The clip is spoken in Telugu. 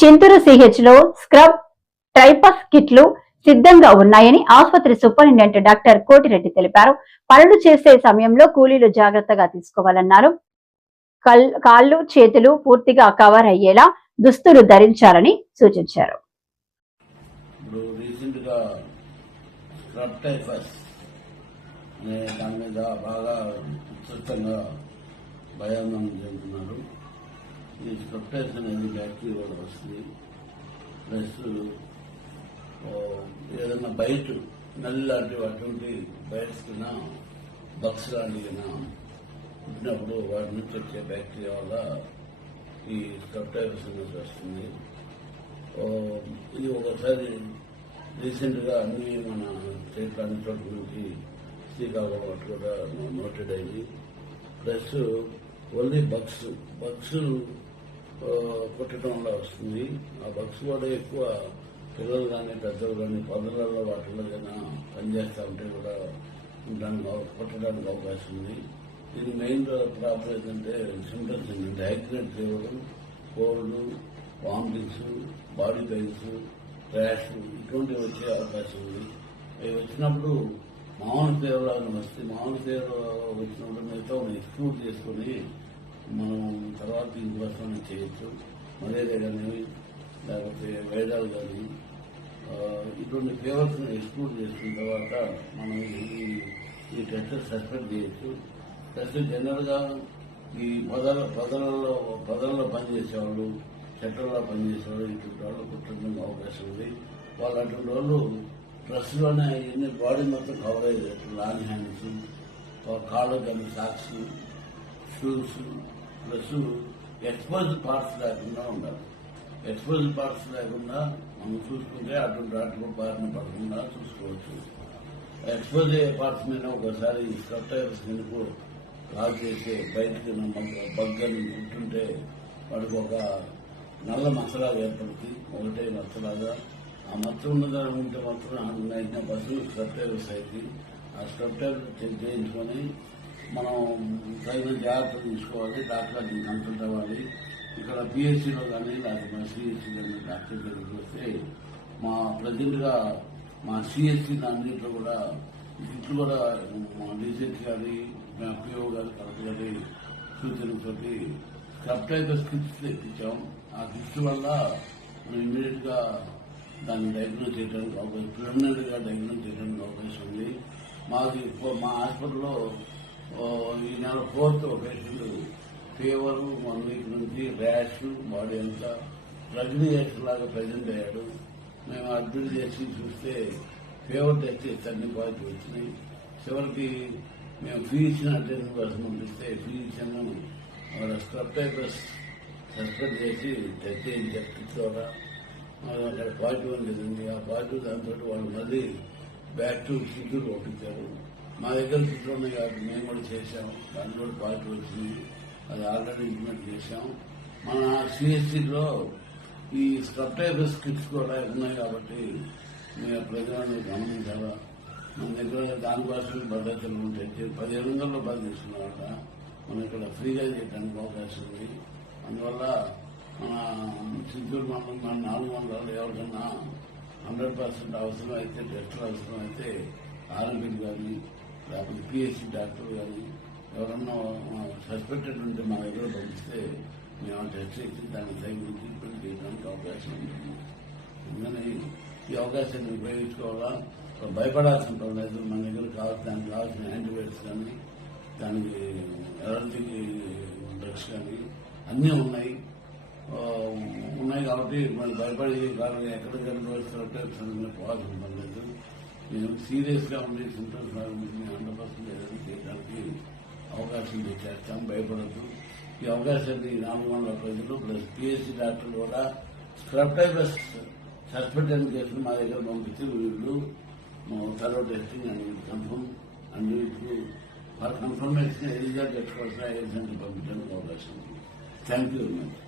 చింతూరు సిహెచ్ లో స్క్రబ్ ట్రైపస్ కిట్లు సిద్ధంగా ఉన్నాయని ఆసుపత్రి సూపరింటెండెంట్ డాక్టర్ కోటిరెడ్డి తెలిపారు. పనులు చేసే సమయంలో కూలీలు జాగ్రత్తగా తీసుకోవాలన్నారు. కాళ్లు చేతులు పూర్తిగా కవర్ అయ్యేలా దుస్తులు ధరించాలని సూచించారు. ఈ స్క్రప్టైజ్ అనేది బ్యాక్టీరియా వల్ల వస్తుంది. ప్లస్ ఏదైనా బయట నల్లి లాంటివి అటువంటి బయట బక్స్ లాంటివి పుట్టినప్పుడు వాటి నుంచి వచ్చే బ్యాక్టీరియా వల్ల ఈ స్క్రప్టైజ్ అనేది వస్తుంది. ఇది ఒకసారి రీసెంట్గా అన్ని మన స్టేట్లో అన్ని చోట్ల నుంచి శ్రీకాకుళం అటు కూడా నోటెడ్ అయింది. ప్లస్ ఓన్లీ బగ్స్ కొట్టడం వల్ల వస్తుంది. ఆ బగ్స్ కూడా ఎక్కువ పిల్లలు కానీ పెద్దలు కానీ పొదలలో వాటిల్లో కన్నా పనిచేస్తూ ఉంటే కూడా కొట్టడానికి అవకాశం ఉంది. ఇది మెయిన్ ప్రాబ్లం ఏంటంటే సింటమ్స్ ఏంటంటే high grade fever, cold, vomitings, body pains, rash ఇటువంటివి వచ్చే అవకాశం ఉంది. అవి వచ్చినప్పుడు మామూలు ఫీవర్లాగా వస్తే మామూలు ఫీవర్ వచ్చినప్పుడు మిగతా ఎక్స్క్లూడ్ చేసుకుని మనం తర్వాత ఇంకోసం చేయొచ్చు. మలేరియా కానీ లేకపోతే వైరల్ కానీ ఇటువంటి ఫీవర్స్ ఎక్స్క్లూడ్ చేసుకున్న తర్వాత మనం ఈ టెస్ట్ సస్పెండ్ చేయొచ్చు. ప్లస్ జనరల్గా ఈ పొదలలో పనిచేసేవాళ్ళు, చెట్లలో పనిచేసేవాళ్ళు ఇటువంటి వాళ్ళు కుట్టడానికి అవకాశం ఉంది. వాళ్ళు అటువంటి వాళ్ళు డ్రెస్లోనే ఎన్ని బాడీ మొత్తం కవర్ అయ్యేటట్టు లాంగ్ హ్యాండ్స్, కాళ్ళు కానీ socks, shoes, plus exposed parts లేకుండా ఉండాలి. ఎక్స్పోజ్డ్ పార్ట్స్ లేకుండా మనం చూసుకుంటే అటువంటి వాటిలో బారిన పడకుండా చూసుకోవచ్చు. ఎక్స్పోజ్ అయ్యే పార్ట్స్ మీద ఒకసారి స్క్రప్టైజ్ కిందకు లాక్ చేసి బయటకు బగ్గని ఉంటుంటే వాడికి ఒక నల్ల మచ్చలాగా ఏర్పడుతుంది. ఒకటే మచ్చలాగా ఆ మచ్చ ఉన్నదాన్ని ఉంటే మాత్రం 90% స్క్రప్టైజ్ అయితే ఆ స్క్రప్టైజ్ చేయించుకొని మనం తగిన జాగ్రత్తలు తీసుకోవాలి. డాక్టర్ని కన్సల్ట్ అవ్వాలి. ఇక్కడ పిహెచ్సిలో కానీ లేకపోతే సిహెచ్సి కానీ డాక్టర్ దగ్గరికి వస్తే మా ప్రజెంట్గా మా సిహెచ్సి అన్నింటిలో కూడా ఇట్లు కూడా మా డీసెట్ కానీ మా పిఓ గారు కలెక్టర్ గారి సూచనతోటి స్క్రప్టైజ్ కిట్స్ తెప్పించాం. ఆ కిట్స్ వల్ల మనం ఇమీడియట్ గా దాన్ని డయాగ్నోస్ చేయడానికి అవకాశం, ప్రిలిమినరీగా డయాగ్నోస్ చేయడానికి అవకాశం ఉంది. మా హాస్పిటల్లో ఈ నెల 4th పేషెంట్ ఫీవర్ 1 వీక్ నుంచి ర్యాష్ బాడీ అంతా రగ్నియేషన్ లాగా ప్రజెంట్ అయ్యాడు. మేము అడ్మిట్ చేసి చూస్తే ఫీవర్ టెస్ట్ చేస్తే అన్ని పాజిటివ్ వచ్చినాయి. చివరికి మేము ఫిజిషియన్ అటెండెన్స్ కోసం పంపిస్తే ఫిజిషియన్ వాళ్ళ స్క్రప్టైజ్ సస్పెండ్ చేసి టెస్ట్ చేయించారు. ద్వారా అక్కడ పాజిటివ్ అని లేదండి. ఆ పాజిటివ్ దాంతో వాళ్ళు మళ్ళీ బ్యాక్ టు చింతూరు పంపించారు. మా దగ్గర చుట్టూ ఉన్నాయి కాబట్టి మేము కూడా చేశాం. దాంట్లో కూడా పాజిటివ్ వచ్చింది. అది ఆల్రెడీ ఇంప్లిమెంట్ చేశాం. మన సిహెచ్సిలో ఈ స్క్రప్టైజ్ కిట్స్ కూడా ఉన్నాయి కాబట్టి మీరు ప్రజలను గమనించాలా. మన దగ్గర దానికోసం భద్రతలు ఉంటాయి. 1500 రూపాయలు తీసుకున్నారట. మనం ఇక్కడ ఫ్రీగా చేయడానికి అవకాశం ఉంది. అందువల్ల మన చింతూరు మండలం మన 400 ఎవరికన్నా 100% అవసరం అయితే టెస్టులు అవసరం అయితే ఆర్ఎంపీలు కానీ లేకపోతే పిహెచ్సి డాక్టర్ కానీ ఎవరన్నా సస్పెక్టెడ్ ఉంటే మా దగ్గర పంపిస్తే మేము టెస్ట్ చేసి దాన్ని తగిన ట్రీట్మెంట్ చేయడానికి అవకాశం ఉంటుంది. అందుకని ఈ అవకాశాన్ని ఉపయోగించుకోవాలా. భయపడాల్సిన పని లేదు. మన దగ్గర దానికి కావాల్సిన యాంటీబయాటిక్స్ కానీ దానికి ఎలర్జీకి డ్రగ్స్ కానీ అన్నీ ఉన్నాయి కాబట్టి మనం భయపడి కారణం ఎక్కడికైనా వస్తున్నట్టే పోవాల్సిన పని లేదు. నేను సీరియస్ గా ఉండే సింటమ్స్ 100% ఏదైనా చేయడానికి అవకాశం చేస్తాం. భయపడద్దు. ఈ అవకాశాన్ని 400 ప్రజలు ప్లస్ పిహెచ్సి డాక్టర్లు కూడా స్క్రప్టైజ్ సస్పెండ్ కేసులు మా దగ్గర పంపించి వీళ్ళు thorough testing and confirm and for confirmation eligible పెట్టుకోవాల్సిన ఏజెంట్ పంపించడానికి అవకాశం ఉంది. Thank you very much.